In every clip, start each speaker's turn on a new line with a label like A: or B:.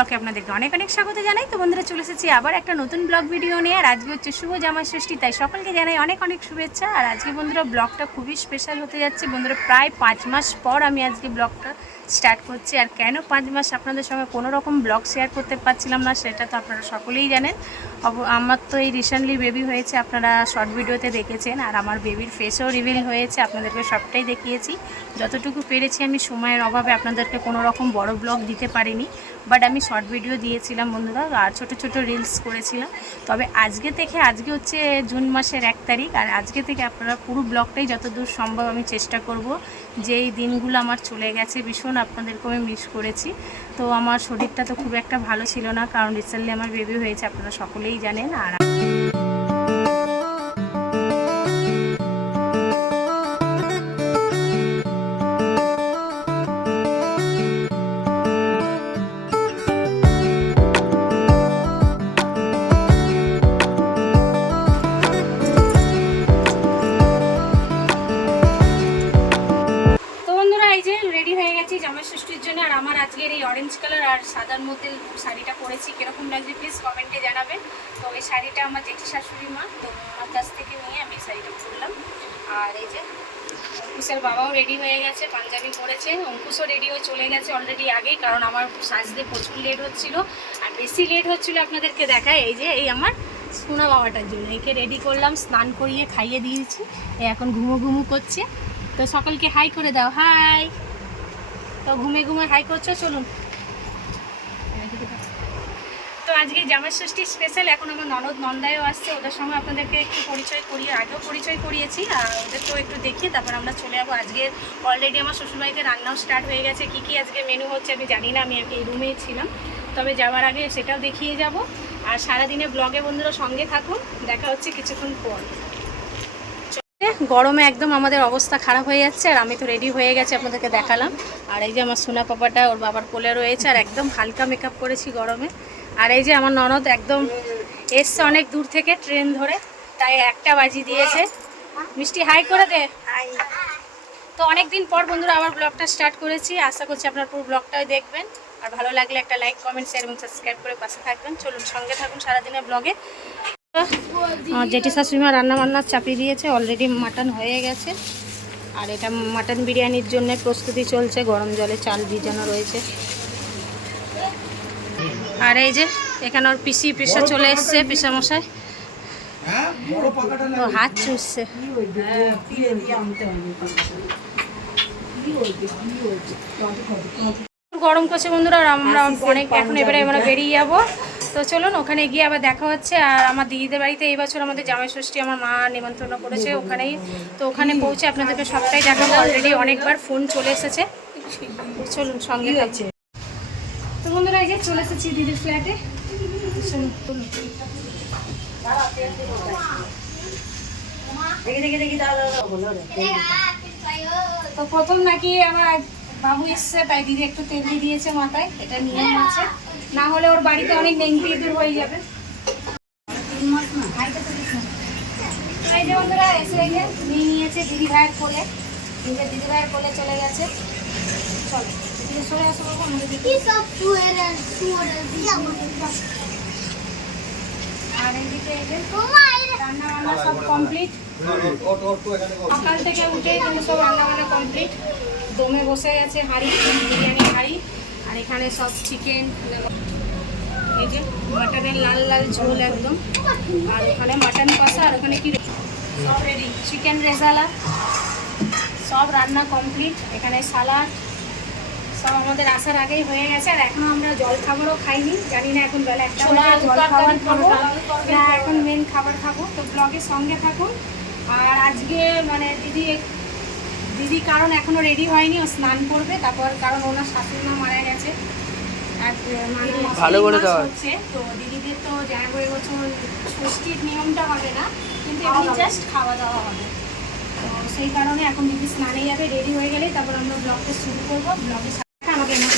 A: ব্লগে আপনাদেরকে অনেক অনেক স্বাগত জানাই। তো বন্ধুরা, চলে এসেছি আবার একটা নতুন ব্লগ ভিডিও নিয়ে, আর আজকে হচ্ছে শুভ জামা ষষ্ঠী, তাই সকলকে জানাই অনেক অনেক শুভেচ্ছা। আর আজকে বন্ধুরা, ব্লগটা খুবই স্পেশাল হতে যাচ্ছে। বন্ধুরা, প্রায় পাঁচ মাস পর আমি আজকে ব্লগটা স্টার্ট করছি আর কেন পাঁচ মাস আপনাদের সঙ্গে কোনো রকম ব্লগ শেয়ার করতে পারছিলাম না সেটা তো আপনারা সকলেই জানেন। আমার তো এই রিসেন্টলি বেবি হয়েছে, আপনারা শর্ট ভিডিওতে দেখেছেন আর আমার বেবির ফেসও রিভিল হয়েছে, আপনাদেরকে সবটাই দেখিয়েছি। যতটুকু পেরেছি আমি সময়ের অভাবে আপনাদেরকে কোনো রকম বড় ব্লগ দিতে পারিনি বাট আমি শর্ট ভিডিও দিয়েছিলাম বন্ধুরা, আর ছোট ছোট রিলস করেছিলাম। তবে আজকে থেকে, আজকে হচ্ছে জুন মাসের এক তারিখ, আর আজকে থেকে আপনারা পুরো ব্লগটাই যতদূর সম্ভব আমি চেষ্টা করব যে এই দিনগুলো আমার চলে গেছে ভীষণ আপনাদেরকে আমি মিস করেছি। তো আমার শরীরটা তো খুব একটা ভালো ছিল না, কারণ রিসেন্টলি আমার বেবি হয়েছে, আপনারা সকলেই জানেন। আর আজকের এই অরেঞ্জ কালার আর সাদার মধ্যে শাড়িটা পরেছি, কীরকম লাগছে প্লিজ কমেন্টে জানাবেন। তো এই শাড়িটা আমার জেঠি শাশুড়ি মা, তো আমার কাছ থেকে নিয়ে আমি এই শাড়িটা পরলাম। আর এই যে অঙ্কুশের বাবাও রেডি হয়ে গেছে, পাঞ্জাবি পরেছে। অঙ্কুশও রেডি হয়ে চলে গেছে অলরেডি আগেই, কারণ আমার সাজতে প্রচুর লেট হচ্ছিল। আর বেশি লেট হচ্ছিল আপনাদেরকে দেখায়, এই যে এই আমার সোনা বাবাটার জন্য। একে রেডি করলাম, স্নান করিয়ে খাইয়ে দিয়েছি। এখন ঘুমো ঘুমু করছে। তো সকলকে হাই করে দাও হাই তো ঘুমে ঘুমে হাই করছ, চলুন। তো আজকে জামাই ষষ্ঠী স্পেশাল এখন আমার ননদ নন্দায়ও আসছে, ওদের সঙ্গে আপনাদেরকে একটু পরিচয় করিয়ে, আগেও পরিচয় করিয়েছি, আর ওদেরকেও একটু দেখিয়ে তারপর আমরা চলে যাব। আজকে অলরেডি আমার শ্বশুরবাড়িতে রান্নাও স্টার্ট হয়ে গেছে, কী কী আজকে মেনু হচ্ছে আমি জানি না, আমি এই রুমেই ছিলাম। তবে যাওয়ার আগে সেটাও দেখিয়ে যাব। আর সারাদিনে ব্লগে বন্ধুরা সঙ্গে থাকুন, দেখা হচ্ছে কিছুক্ষণ পর। গরমে একদম আমাদের অবস্থা খারাপ হয়ে যাচ্ছে আর আমি তো রেডি হয়ে গেছি আপনাদেরকে দেখালাম। আর এই যে আমার সোনা পাপাটা ওর বাবার কোলে রয়েছে আর একদম হালকা মেকআপ করেছি গরমে। আর এই যে আমার ননদ একদম এসছে অনেক দূর থেকে ট্রেন ধরে তাই একটা বাজি দিয়েছে। মিষ্টি হাই করে দে। তো অনেক দিন পর বন্ধুরা আবার ব্লগটা স্টার্ট করেছি আশা করছি আপনার পুরো ব্লগটাই দেখবেন। আর ভালো লাগলে একটা লাইক কমেন্ট শেয়ার এবং সাবস্ক্রাইব করে পাশে থাকবেন। চলুন সঙ্গে থাকুন সারাদিনের ব্লগে জেঠি শাশুড়িমা রান্না বান্না চাপিয়ে দিয়েছে অলরেডি মাটন হয়ে গেছে। আর এটা মাটন বিরিয়ানির জন্য প্রস্তুতি চলছে, গরম জলে চাল ভিজানো রয়েছে। আর এই যে, এখানে ওর পিসি, পিসা চলে এসছে পিসা মশাই হাত চুষছে। গরম করছে বন্ধুরা, আমরা অনেক এখন এবারে আমরা বেরিয়ে যাব। তো চলুন ওখানে গিয়ে আবার দেখা হচ্ছে। আর আমার দিদিদের বাড়িতে এই বছর আমাদের জামাই ষষ্ঠী আমার মা নিমন্ত্রণ করেছে ওখানেই। তো ওখানে পৌঁছে আপনাদেরকে সবটাই দেখাবো অলরেডি অনেকবার ফোন চলে এসেছে। চলুন সঙ্গে আছে? তো বন্ধুরা এই যে চলে এসেছি দিদির ফ্ল্যাটে তো প্রথম নাকি আমার বাবু এসছে তাই দিদি একটু তেল দিয়েছে মাথায়। এটা নিয়ম আছে। না হলে ওর বাড়িতে অনেক নেংটি ইঁদুর হয়ে যাবে। এই যে বন্ধুরা এসে নিয়ে নিয়েছে দিদি ভাইয়ের কোলে। দিদি দিদি ভাইয়ের কোলে চলে গেছে। চলো দিদি সরে আসো আর এইদিকে এই যে রান্না বান্না সব কমপ্লিট সকাল থেকে উঠে কিন্তু সব রান্না বান্না কমপ্লিট দমে বসে গেছে হাঁড়ি বিরিয়ানি হাঁড়ি। আর এখানে সব চিকেন এই যে মাটনের লাল লাল ঝোল একদম। আর ওখানে মাটন কষা আর ওখানে কি সব রেডি চিকেন রেজালা সব রান্না কমপ্লিট এখানে সালাড সব আমাদের আসার আগেই হয়ে গেছে। আর এখনও আমরা জল খাবারও খাইনি। জানি না এখন বেলা একটা জল খাবার খাব। না এখন মেন খাবার খাব। তো ব্লগের সঙ্গে থাকুন। আর আজকে মানে দিদি দিদি কারণ এখনও রেডি হয়নি ও স্নান করবে তারপর কারণ ওনার শাশুড়ি মা মারা গেছে। আর মানে
B: ভালো করে।
A: হচ্ছে তো দিদিদের তো জানাব এবছর ষষ্ঠীর নিয়মটা হবে না কিন্তু এমনি জাস্ট খাওয়া দাওয়া হবে। তো সেই কারণে এখন দিদি স্নানে যাবে রেডি হয়ে গেলে তারপর আমরা ব্লগটা শুরু করব। ব্লগের সাথে আমাকে এমন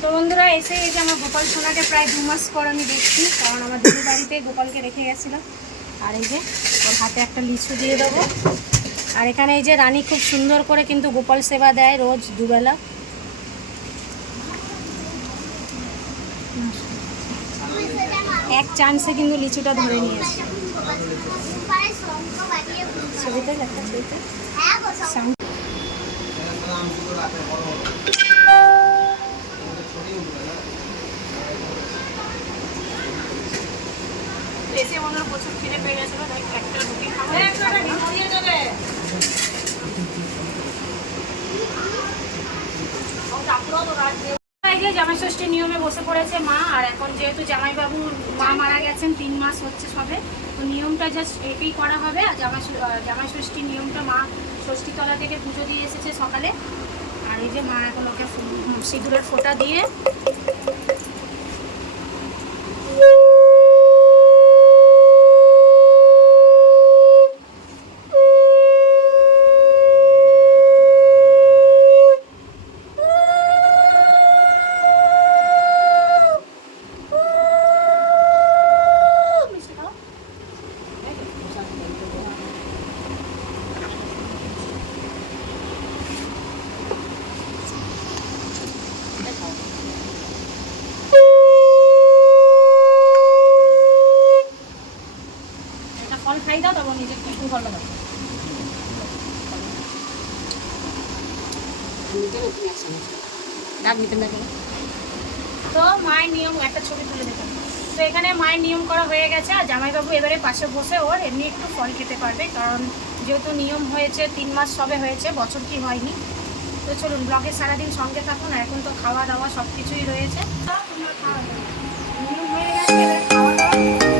A: তো বন্ধুরা এসে এই যে আমার গোপাল সোনাকে প্রায় দু মাস পর আমি দেখছি কারণ আমার দিদির বাড়িতে গোপালকে রেখে গেছিলাম আর এই যে ওর হাতে একটা লিচু দিয়ে দেবো। আর এখানে এই যে রানী খুব সুন্দর করে কিন্তু গোপাল সেবা দেয় রোজ দুবেলা। এক চান্সে কিন্তু লিচুটা ধরে নিয়েছে ছবিতে দেখা ছবিতে। এসে মনে হয় প্রচুর খিদে পেয়ে গেছিল তাই একটা রুটি খাব এই যে জামাই ষষ্ঠীর নিয়মে বসে পড়েছে মা, আর এখন যেহেতু জামাইবাবু মা মারা গেছেন, তিন মাস হচ্ছে সবে, তো নিয়মটা জাস্ট এটাই করা হবে, আর জামাই ষ- জামাই ষষ্ঠীর নিয়মটা মা ষষ্ঠীতলা থেকে পুজো দিয়ে এসেছে সকালে। আর এই যে মা এখন ওকে সিঁদুরের ফোঁটা দিয়ে মিষ্টি খাও। একটা ফল খাই দাও তারপর নিজে একটু
B: না। কেন?
A: তো মায়ের নিয়ম একটা ছবি তুলে দেখুন তো এখানে মায়ের নিয়ম করা হয়ে গেছে আর জামাইবাবু এবারে পাশে বসে ওর এমনি একটু ফল খেতে পারবে কারণ যেহেতু নিয়ম হয়েছে তিন মাস সবে হয়েছে বছর কি হয়নি। তো চলুন ব্লগে সারাদিন সঙ্গে থাকুন আর এখন তো খাওয়া দাওয়া সব কিছুই রয়েছে নিয়ম হয়ে গেছে খাওয়া দাওয়া।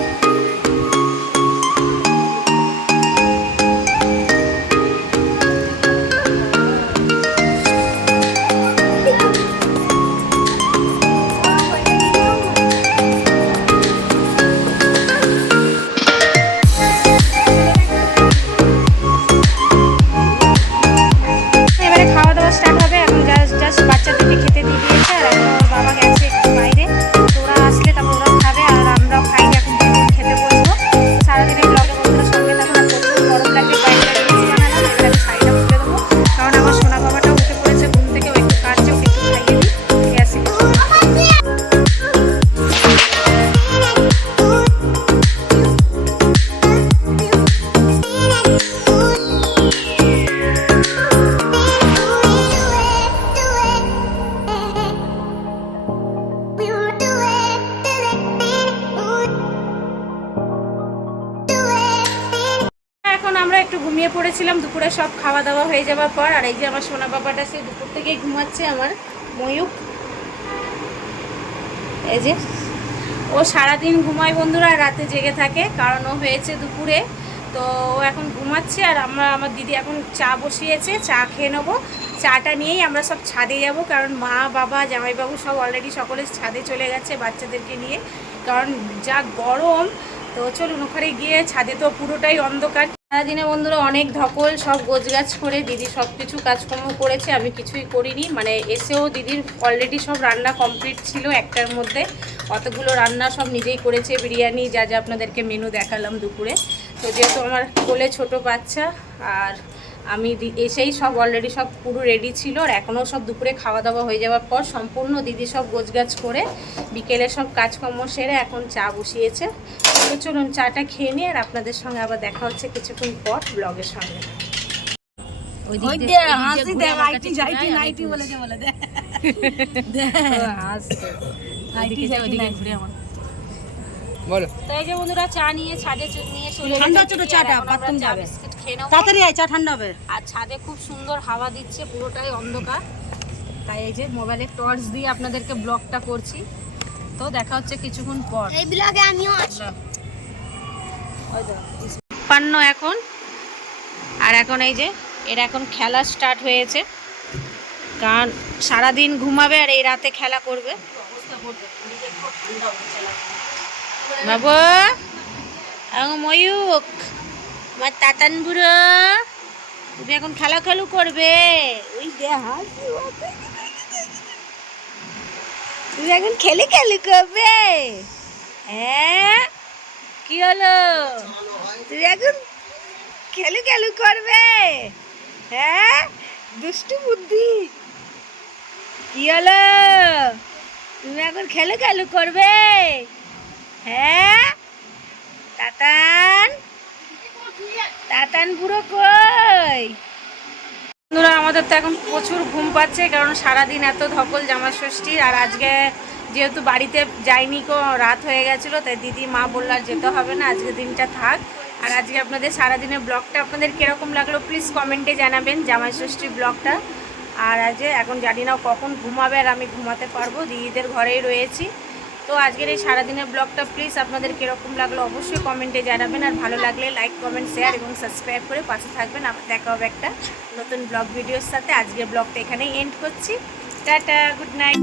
A: পড়েছিলাম দুপুরে সব খাওয়া দাওয়া হয়ে যাওয়ার পর, আর এই যে আমার সোনা বাবাটা সেই দুপুর থেকেই ঘুমাচ্ছে, আমার ময়ূক। এই যে, ও সারাদিন ঘুমায় বন্ধুরা রাতে জেগে থাকে, কারণ ও হয়েছে দুপুরে। তো ও এখন ঘুমাচ্ছে, আর আমরা, আমার দিদি এখন চা বসিয়েছে, চা খেয়ে নেব। চাটা নিয়েই আমরা সব ছাদে যাব, কারণ মা, বাবা, জামাইবাবু সব অলরেডি সকলে ছাদে চলে গেছে বাচ্চাদেরকে নিয়ে। কারণ যা গরম, তো চলুন ওখানে গিয়ে ছাদে তো পুরোটাই অন্ধকার সারাদিনে বন্ধুরা অনেক ধকল, সব গোছগাছ করে দিদি সব কিছু কাজকর্ম করেছে, আমি কিছুই করিনি। মানে এসেও দিদির অলরেডি সব রান্না কমপ্লিট ছিল একটার মধ্যে। অতগুলো রান্না সব নিজেই করেছে, বিরিয়ানি, যা যা আপনাদেরকে মেনু দেখালাম দুপুরে। তো যেহেতু আমার কোলে ছোট বাচ্চা, আর আমি এসেই সব অলরেডি সব পুরো রেডি ছিল আর এখনও সব দুপুরে খাওয়া দাওয়া হয়ে যাওয়ার পর সম্পূর্ণ দিদি সব গোছগাছ করে বিকেলে সব কাজকর্ম সেরে এখন চা বসিয়েছে। তো চলুন চাটা খেয়ে নিয়ে আর আপনাদের সঙ্গে আবার দেখা হচ্ছে কিছুক্ষণ পর ব্লগের সঙ্গে।
B: ঘুরে আমার
C: বলো।
A: তো এই যে বন্ধুরা চা নিয়ে ছাদে নিয়ে চলে
C: ঠান্ডা ছোট চাটা, বাথরুম যাবে। তাড়াতাড়ি আয় চা ঠান্ডা হবে।
A: আর ছাদে খুব সুন্দর হাওয়া দিচ্ছে পুরোটাই অন্ধকার। তাই এই যে মোবাইলে টর্চ দিয়ে আপনাদেরকে ব্লগটা করছি। তো দেখা হচ্ছে কিছুক্ষণ পর।
D: এই ব্লগে আমিও আছি।
A: পান্ন এখন। আর এখন এই যে এর এখন খেলা স্টার্ট হয়েছে। কারণ সারাদিন ঘুমাবে আর এই রাতে খেলা করবে। বাবু এখন ময়ূক আমার তাতান বুড়ো তুমি এখন খেলা খেলু করবে ওই তুমি এখন খেলে খেলু করবে হ্যাঁ কি হলো তুমি এখন খেলু খেলু করবে হ্যাঁ দুষ্টু বুদ্ধি কি হলো তুমি এখন খেলু খেলু করবে হ্যাঁ? তাতান? তাতান বুড়ো কই? বন্ধুরা, আমাদের তো এখন প্রচুর ঘুম পাচ্ছে, কারণ সারাদিন এত ধকল জামা ষষ্ঠী আর আজকে যেহেতু বাড়িতে যাইনি কো, রাত হয়ে গেছিল, তাই দিদি মা বলল আর যেতে হবে না, আজকে দিনটা থাক। আর আজকে আপনাদের সারাদিনের ব্লগটা আপনাদের কীরকম লাগল প্লিজ কমেন্টে জানাবেন জামাই ষষ্ঠী ব্লগটা। আর আজ এখন জানি না কখন ঘুমাবে আর আমি ঘুমাতে পারব, দিদিদের ঘরেই রয়েছি। তো আজকের এই সারাদিনের ব্লগটা প্লিজ আপনাদের কীরকম লাগল অবশ্যই কমেন্টে জানাবেন। আর ভালো লাগলে লাইক কমেন্ট শেয়ার এবং সাবস্ক্রাইব করে পাশে থাকবেন। আমার দেখা হবে একটা নতুন ব্লগ ভিডিওর সাথে। আজকের ব্লগটা এখানেই এন্ড করছি। Tata good night